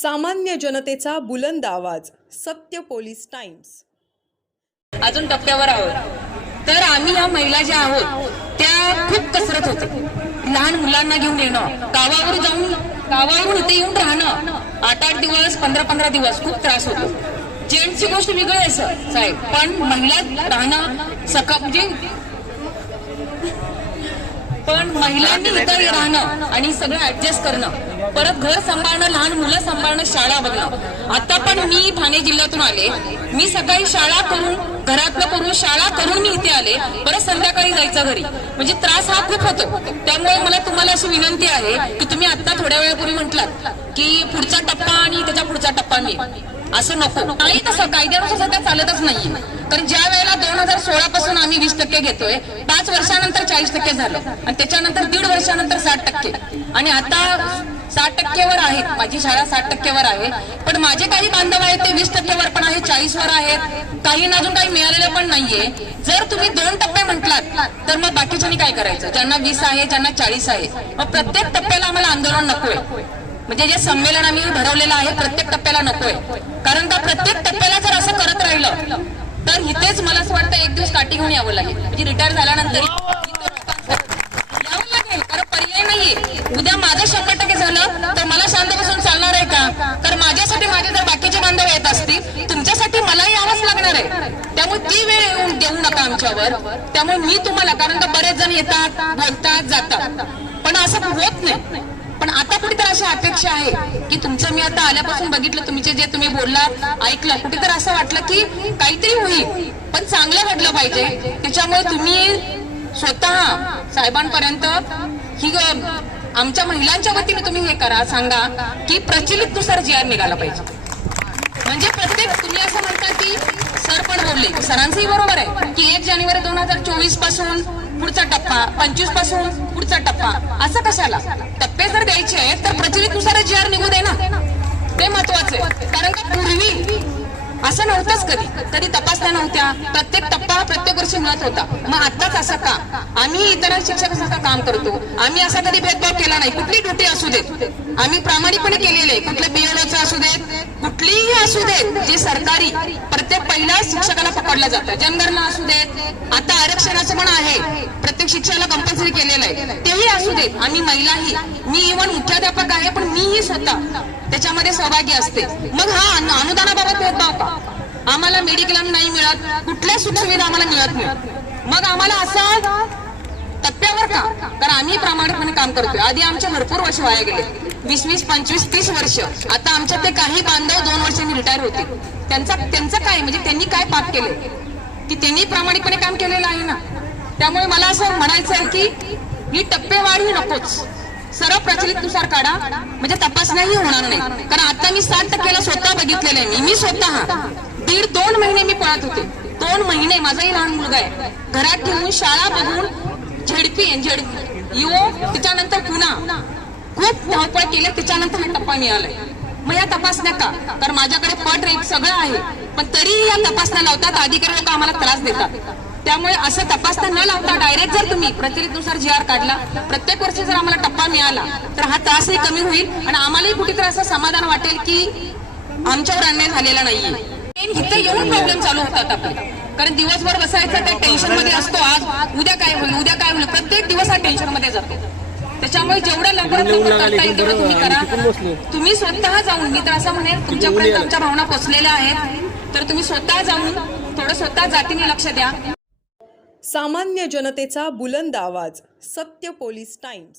सामान्य जनतेचा बुलंद आवाज सत्य पोलीस टाइम्स. अजून टप्प्यावर आहोत. तर आम्ही ह्या महिला ज्या आहोत त्या खूप कसरत होते. लहान मुलांना घेऊन येणं गावावर जाऊन गावावरून इथे येऊन राहणं आठ आठ दिवस पंधरा पंधरा दिवस खूप त्रास होतो. जेंट्सची गोष्ट वेगळी आहे सर. साहेब पण महिला राहणं सका म्हणजे पण महिलांनी इथं राहणं आणि सगळं ऍडजस्ट करणं. परत घर सांभाळणं लहान मुलं सांभाळणं शाळा बघणं. आता पण मी ठाणे जिल्ह्यातून आले. मी सकाळी शाळा करून घरातलं करून शाळा करून मी इथे आले. परत संध्याकाळी जायचं घरी. म्हणजे त्रास हा खूप होतो. त्यामुळे मला तुम्हाला अशी विनंती आहे की तुम्ही आता थोड्या वेळापूर्वी म्हटलात की पुढचा टप्पा आणि त्याच्या पुढचा टप्पा मी. असं नको. नाही तसं कायद्यानुसार सध्या चालतच नाहीये. कारण ज्या वेळेला हजार सोळा पासून आम्ही वीस टक्के घेतोय. पाच वर्षानंतर चाळीस टक्के झालं. आणि त्याच्यानंतर दीड वर्षानंतर साठ टक्के. आणि आता साठ टक्केवर आहेत. माझी शाळा साठ टक्केवर आहे. पण माझे काही बांधव आहेत ते वीस टक्केवर पण आहे चाळीस वर आहेत. काही अजून काही मिळालेलं पण नाहीये. जर तुम्ही दोन टप्पे म्हटलात तर मग बाकीच्यांनी काय करायचं? ज्यांना वीस आहे ज्यांना चाळीस आहे. मग प्रत्येक टप्प्याला आम्हाला आंदोलन नकोय. म्हणजे जे संमेलन आम्ही भरवलेलं आहे प्रत्येक टप्प्याला नकोय. कारण का प्रत्येक टप्प्याला जर असं करत राहिलं तर इथेच मला असं वाटतं एक दिवस काठी घेऊन यावं लागेल. म्हणजे रिटायर झाल्यानंतर यावं लागेल कारण पर्याय नाहीये. उद्या माझं शंभर टक्के झालं तर मला शांत बसून चालणार आहे का? तर माझ्यासाठी माझे जर बाकीचे बांधव येत असतील. तुमच्यासाठी मला यावंच लागणार आहे. त्यामुळे ती वेळ येऊन देऊ नका आमच्यावर. त्यामुळे मी तुम्हाला कारण का बरेच जण येतात बोलतात जातात. पण असं होत नाही. पण आता कुठेतरी अशी अपेक्षा आहे की तुमचं मी आता आल्यापासून बघितलं तुमचे जे तुम्ही बोलला ऐकलं कुठेतरी असं वाटलं की काहीतरी होईल पण चांगलं घडलं पाहिजे. त्याच्यामुळे तुम्ही स्वतः साहेबांपर्यंत ही ग- आमच्या महिलांच्या वतीने तुम्ही हे करा सांगा की प्रचलित नुसार जी आर निघाला पाहिजे. म्हणजे प्रत्येक तुम्ही असं म्हणता की सर पण बोलले सरांचंही बरोबर आहे की एक जानेवारी दोन हजार चोवीसपासून पुढचा टप्पा पंचवीसपासून पुढचा टप्पा. असं कशाला? टप्पे जर द्यायचे आहेत तर प्रचलित नुसार जी आर निघू दे ना. ते महत्त्वाचे कारण का पूर्वी असं नव्हतंच कधी. कधी तपासण्या नव्हत्या प्रत्येक टप्पा हा प्रत्येक वर्षी मिळत होता. मग आताच असं का? आम्ही इतर शिक्षकासारखं काम करतो? आम्ही असा कधी भेदभाव केला नाही. कुठली ड्युटी असू देत. आम्ही प्रामाणिकपणे केलेले कुठले कुठल्या बीएलओचं असू देत कुठलीही असू देत जे सरकारी प्रत्येक पहिल्या शिक्षकाला पकडलं जातं. जनगणना असू देत आता आरक्षणाचं पण आहे. प्रत्येक शिक्षकाला कंपल्सरी केलेलं आहे. तेही असू देत. आम्ही महिलाही. मी इव्हन मुख्याध्यापक आहे पण मीही स्वतः त्याच्यामध्ये सहभागी असते. मग हा अनुदानाबाबत भेदभाव का? आम्हाला मेडिक्लेम नाही मिळत. कुठल्या सुखसुविधा आम्हाला मिळत नाही. मग आम्हाला असा टप्प्यावर का? कारण आम्ही प्रामाणिकपणे काम करतोय. आधी आमचे भरपूर वर्ष वाया गेले. वीस वीस पंचवीस तीस वर्ष. आता आमच्या ते काही बांधव दोन वर्षांनी रिटायर होते. त्यांचा त्यांचं काय? म्हणजे त्यांनी काय पाप केले? की त्यांनी प्रामाणिकपणे काम केलेलं आहे ना? त्यामुळे मला असं म्हणायचं आहे की ही टप्पेवाढ ही नकोच. सर्व प्रचलित नुसार काढा. म्हणजे तपासण्याही होणार नाही. कारण आता मी साठ टक्क्याला स्वतः बघितलेलं आहे. मी मी स्वतः. दीड दोन महिने मी पळत होते. दोन महिने माझाही लहान मुलगा आहे. घरात ठेवून शाळा बघून झेडपी झेड युओ त्याच्यानंतर पुन्हा खूप धावपळ केले त्याच्यानंतर हा टप्पा मिळालाय. मग या तपासण्या का? तर माझ्याकडे पट रेट सगळं आहे. पण तरीही या तपासण्या लावतात अधिकारी लोक आम्हाला त्रास देतात? त्यामुळे असं तपासण्या न लावता डायरेक्ट जर तुम्ही प्रतिनिधीनुसार जी आर काढला प्रत्येक वर्षी जर आम्हाला टप्पा मिळाला तर हा त्रासही कमी होईल आणि आम्हालाही कुठेतरी असं समाधान वाटेल की आमच्यावर अन्याय झालेला नाहीये. इथं येऊन प्रॉब्लेम चालू होतात आपले. कारण दिवसभर बसायचं त्या टेन्शनमध्ये असतो आज. उद्या काय होईल उद्या काय होईल. प्रत्येक दिवस हा टेन्शनमध्ये जातो. त्याच्यामुळे जेवढं लवकरात लवकर करता येईल तेवढं तुम्ही करा. तुम्ही स्वतः जाऊन मी तर असं म्हणेन तुमच्यापर्यंत आमच्या भावना पोहोचलेल्या आहेत. तर तुम्ही स्वतः जाऊन थोडं स्वतः जातीने लक्ष द्या. सामान्य जनतेचा बुलंद आवाज सत्य पोलीस टाइम्स.